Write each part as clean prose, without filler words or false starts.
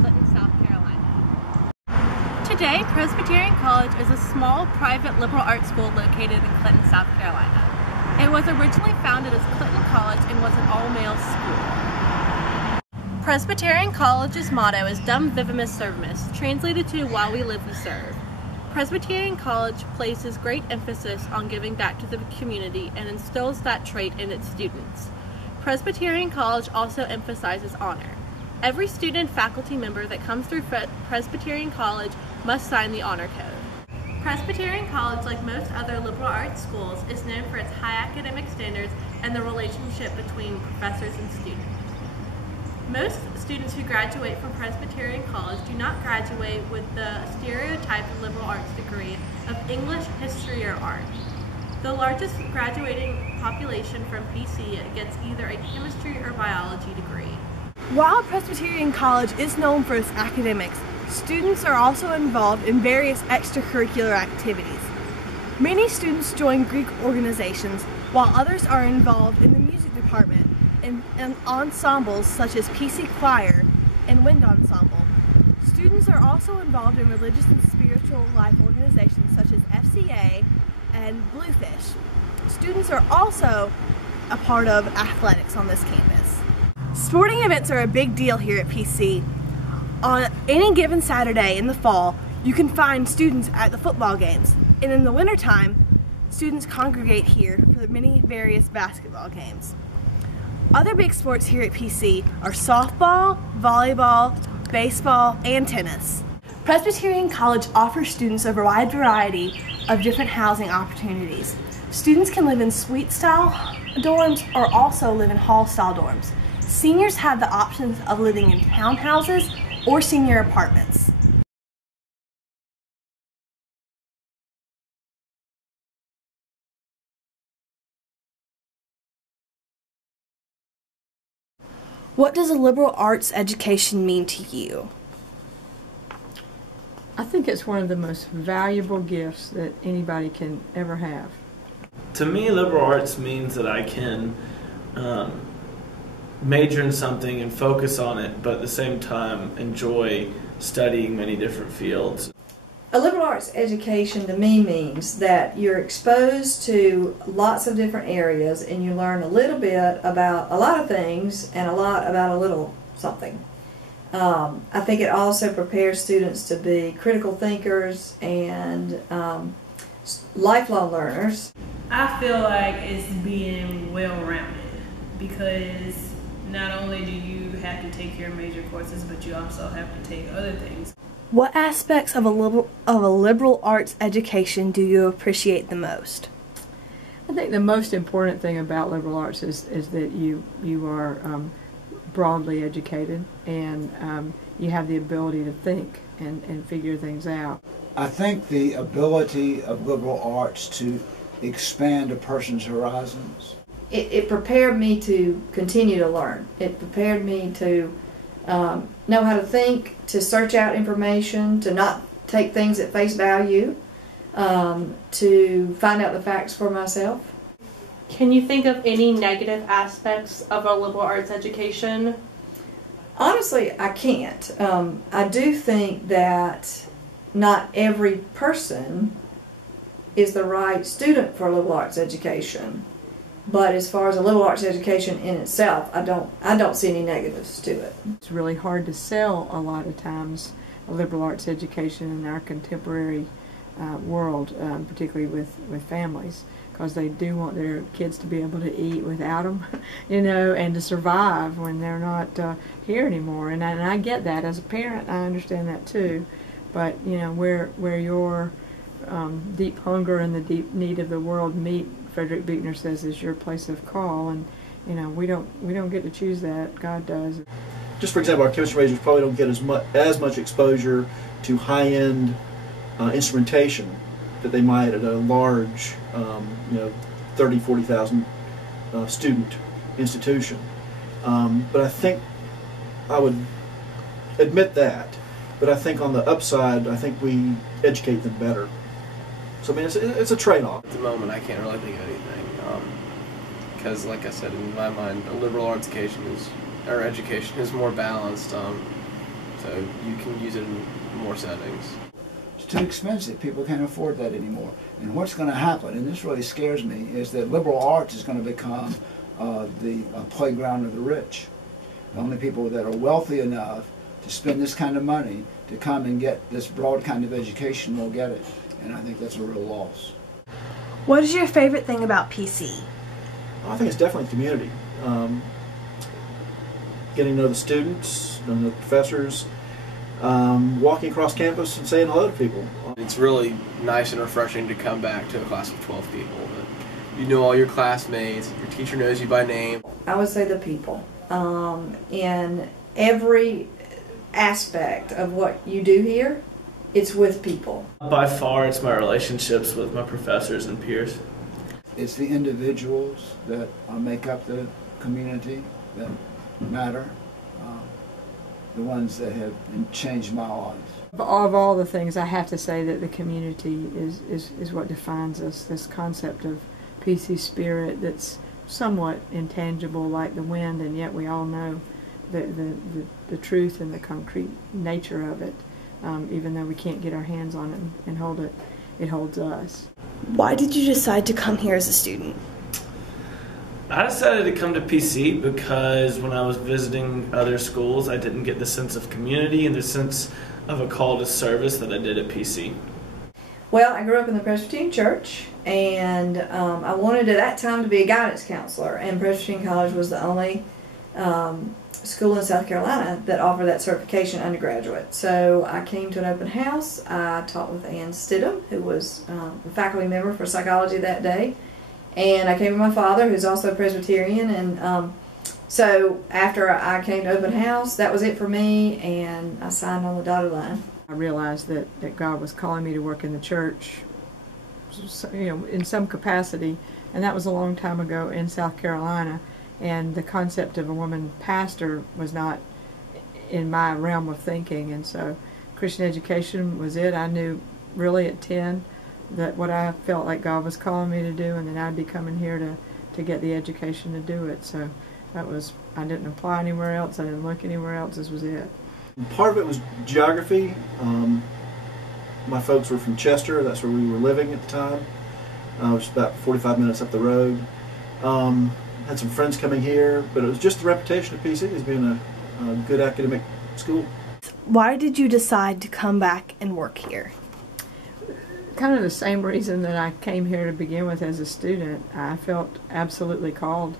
Clinton, South Carolina. Today, Presbyterian College is a small, private liberal arts school located in Clinton, South Carolina. It was originally founded as Clinton College and was an all-male school. Presbyterian College's motto is Dum Vivimus Servimus, translated to While We Live We Serve. Presbyterian College places great emphasis on giving back to the community and instills that trait in its students. Presbyterian College also emphasizes honor. Every student and faculty member that comes through Presbyterian College must sign the honor code. Presbyterian College, like most other liberal arts schools, is known for its high academic standards and the relationship between professors and students. Most students who graduate from Presbyterian College do not graduate with the stereotyped liberal arts degree of English, history, or art. The largest graduating population from PC gets either a chemistry or biology degree. While Presbyterian College is known for its academics, students are also involved in various extracurricular activities. Many students join Greek organizations, while others are involved in the music department and ensembles such as PC Choir and Wind Ensemble. Students are also involved in religious and spiritual life organizations such as FCA and Bluefish. Students are also a part of athletics on this campus. Sporting events are a big deal here at PC. On any given Saturday in the fall, you can find students at the football games, and in the wintertime, students congregate here for many various basketball games. Other big sports here at PC are softball, volleyball, baseball, and tennis. Presbyterian College offers students a wide variety of different housing opportunities. Students can live in suite-style dorms or also live in hall-style dorms. Seniors have the options of living in townhouses or senior apartments. What does a liberal arts education mean to you? I think it's one of the most valuable gifts that anybody can ever have. To me, liberal arts means that I can major in something and focus on it, but at the same time enjoy studying many different fields. A liberal arts education to me means that you're exposed to lots of different areas and you learn a little bit about a lot of things and a lot about a little something. I think it also prepares students to be critical thinkers and lifelong learners. I feel like it's being well-rounded because not only do you have to take your major courses, but you also have to take other things. What aspects of a liberal arts education do you appreciate the most? I think the most important thing about liberal arts is that you are broadly educated and you have the ability to think and figure things out. I think the ability of liberal arts to expand a person's horizons. It prepared me to continue to learn. It prepared me to know how to think, to search out information, to not take things at face value, to find out the facts for myself. Can you think of any negative aspects of a liberal arts education? Honestly, I can't. I do think that not every person is the right student for a liberal arts education. But as far as a liberal arts education in itself, I don't see any negatives to it. It's really hard to sell a lot of times a liberal arts education in our contemporary world, particularly with families, because they do want their kids to be able to eat without them, you know, and to survive when they're not here anymore. And I get that as a parent. I understand that too. But you know, where your deep hunger and the deep need of the world meet, Frederick Buechner says, is your place of call, and you know we don't get to choose that. God does. Just for example, our chemistry majors probably don't get as much exposure to high-end instrumentation that they might at a large, you know, 30,000, 40,000 student institution. But I think I would admit that. But I think on the upside, I think we educate them better. So I mean, it's a trade-off. At the moment, I can't really think of anything, because, like I said, in my mind, a liberal arts education is more balanced. So you can use it in more settings. It's too expensive. People can't afford that anymore. And what's going to happen, and this really scares me, is that liberal arts is going to become the playground of the rich. The only people that are wealthy enough to spend this kind of money to come and get this broad kind of education will get it. And I think that's a real loss. What is your favorite thing about PC? I think it's definitely community. Getting to know the students, knowing the professors, walking across campus and saying hello to people. It's really nice and refreshing to come back to a class of 12 people. But you know all your classmates, your teacher knows you by name. I would say the people. In every aspect of what you do here, it's with people. By far, it's my relationships with my professors and peers. It's the individuals that make up the community that matter, the ones that have changed my life. Of all the things, I have to say that the community is what defines us, this concept of PC spirit that's somewhat intangible like the wind, and yet we all know the truth and the concrete nature of it. Even though we can't get our hands on it and hold it, it holds us. Why did you decide to come here as a student? I decided to come to PC because when I was visiting other schools, I didn't get the sense of community and the sense of a call to service that I did at PC. Well, I grew up in the Presbyterian Church, and I wanted at that time to be a guidance counselor, and Presbyterian College was the only school in South Carolina that offered that certification undergraduate. So I came to an open house. I taught with Ann Stidham, who was a faculty member for psychology that day, and I came with my father, who's also Presbyterian, and so after I came to open house, that was it for me, and I signed on the dotted line. I realized that God was calling me to work in the church, in some capacity, and that was a long time ago in South Carolina. And the concept of a woman pastor was not in my realm of thinking, and so Christian education was it. I knew really at 10 that what I felt like God was calling me to do, and then I'd be coming here to get the education to do it. So that was, I didn't apply anywhere else, I didn't look anywhere else, this was it. Part of it was geography. My folks were from Chester, that's where we were living at the time. Which was about 45 minutes up the road. Had some friends coming here, but it was just the reputation of PC as being a good academic school. Why did you decide to come back and work here? Kind of the same reason that I came here to begin with as a student. I felt absolutely called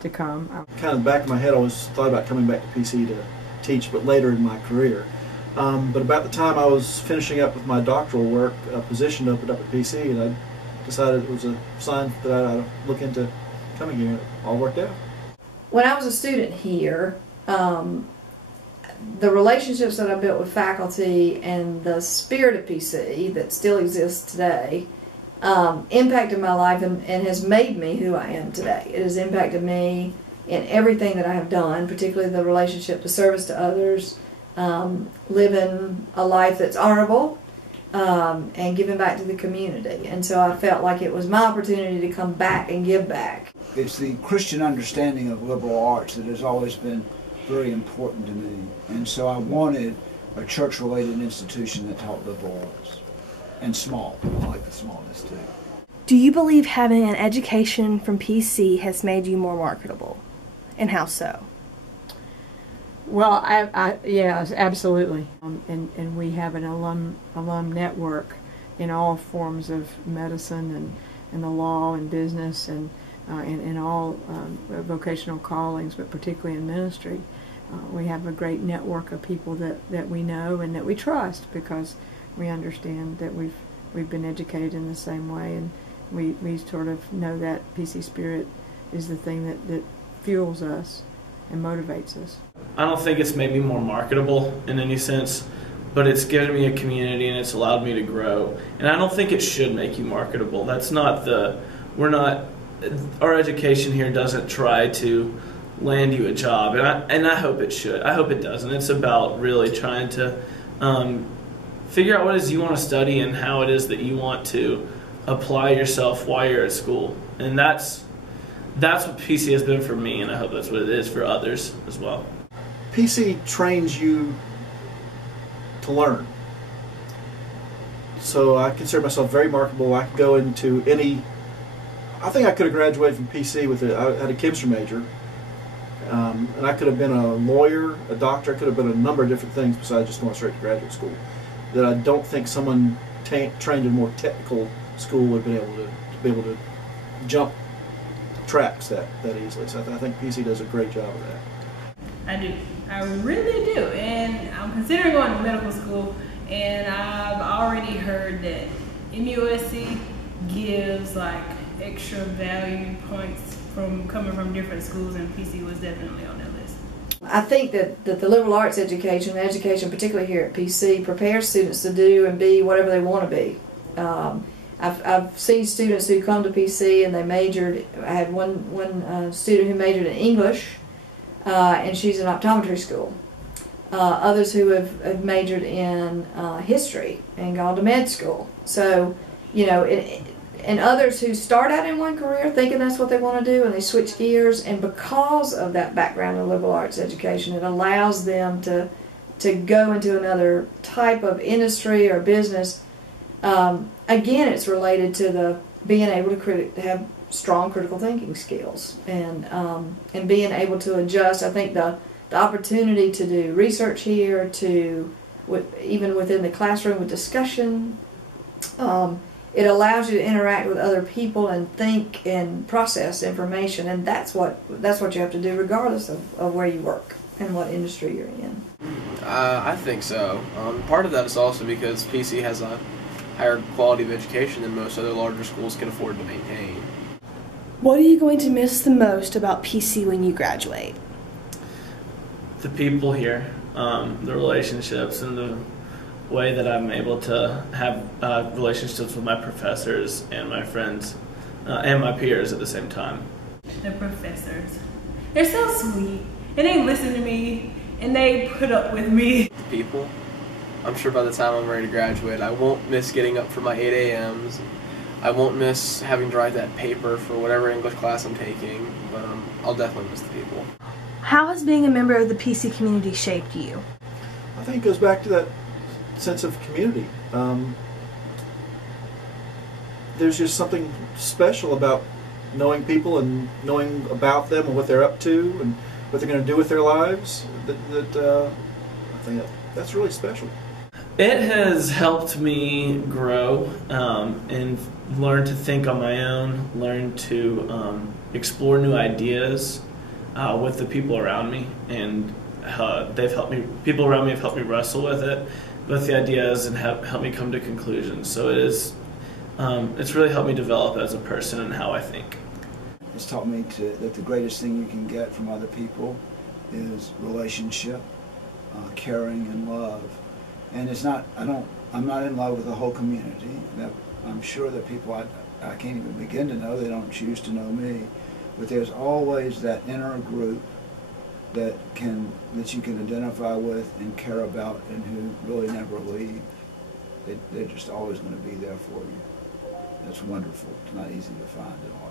to come. Kind of in the back of my head, I always thought about coming back to PC to teach, but later in my career. But about the time I was finishing up with my doctoral work, a position opened up at PC, and I decided it was a sign that I'd look into coming here. It all worked out. When I was a student here, the relationships that I built with faculty and the spirit of PC that still exists today impacted my life and has made me who I am today. It has impacted me in everything that I have done, particularly the relationship to service to others, living a life that's honorable, and giving back to the community. And so I felt like it was my opportunity to come back and give back. It's the Christian understanding of liberal arts that has always been very important to me. And so I wanted a church-related institution that taught liberal arts. And small. I like the smallness too. Do you believe having an education from PC has made you more marketable? And how so? Well, yes, absolutely. And we have an alum network in all forms of medicine and the law and business and in all vocational callings, but particularly in ministry. We have a great network of people that we know and that we trust because we understand that we've been educated in the same way, and we sort of know that PC spirit is the thing that fuels us and motivates us. I don't think it's made me more marketable in any sense, but it's given me a community and it's allowed me to grow. And I don't think it should make you marketable. That's not our education here doesn't try to land you a job, and I hope it should. I hope it doesn't. It's about really trying to figure out what it is you want to study and how it is that you want to apply yourself while you're at school. And that's what PC has been for me, and I hope that's what it is for others as well. PC trains you to learn. So I consider myself very marketable. I could go into any. I think I could have graduated from PC with I had a chemistry major, and I could have been a lawyer, a doctor. I could have been a number of different things besides just going straight to graduate school. That I don't think someone trained in a more technical school would be able to jump tracks that easily. So I think PC does a great job of that. I do. I really do. And I'm considering going to medical school, and I've already heard that MUSC gives like extra value points from coming from different schools, and PC was definitely on that list. I think that the liberal arts education, particularly here at PC, prepares students to do and be whatever they want to be. I've seen students who come to PC and they majored. I had one student who majored in English, and she's in optometry school. Others who have majored in history and gone to med school. So, you know, and others who start out in one career thinking that's what they want to do, and they switch gears, and because of that background in liberal arts education, it allows them to go into another type of industry or business. Again, it's related to the being able to have strong critical thinking skills and being able to adjust. I think the opportunity to do research here, even within the classroom with discussion, it allows you to interact with other people and think and process information, and that's what you have to do regardless of where you work and what industry you're in. I think so. Part of that is also because PC has a higher quality of education than most other larger schools can afford to maintain. What are you going to miss the most about PC when you graduate? The people here, the relationships, and the way that I'm able to have relationships with my professors and my friends and my peers at the same time. The professors, they're so sweet, and they listen to me, and they put up with me. People, I'm sure by the time I'm ready to graduate, I won't miss getting up for my 8 a.m.s. I won't miss having to write that paper for whatever English class I'm taking, but I'll definitely miss the people. How has being a member of the PC community shaped you? I think it goes back to that sense of community. There's just something special about knowing people and knowing about them and what they're up to and what they're going to do with their lives. I think that's really special. It has helped me grow and learn to think on my own, learn to explore new ideas with the people around me, and people around me have helped me wrestle with the ideas and helped me come to conclusions. So it's really helped me develop as a person and how I think. It's taught me that the greatest thing you can get from other people is relationship, caring, and love. And it's not. I'm not in love with the whole community. I'm sure that people I can't even begin to know. They don't choose to know me. But there's always that inner group that you can identify with and care about, and who really never leave. They're just always going to be there for you. That's wonderful. It's not easy to find at all.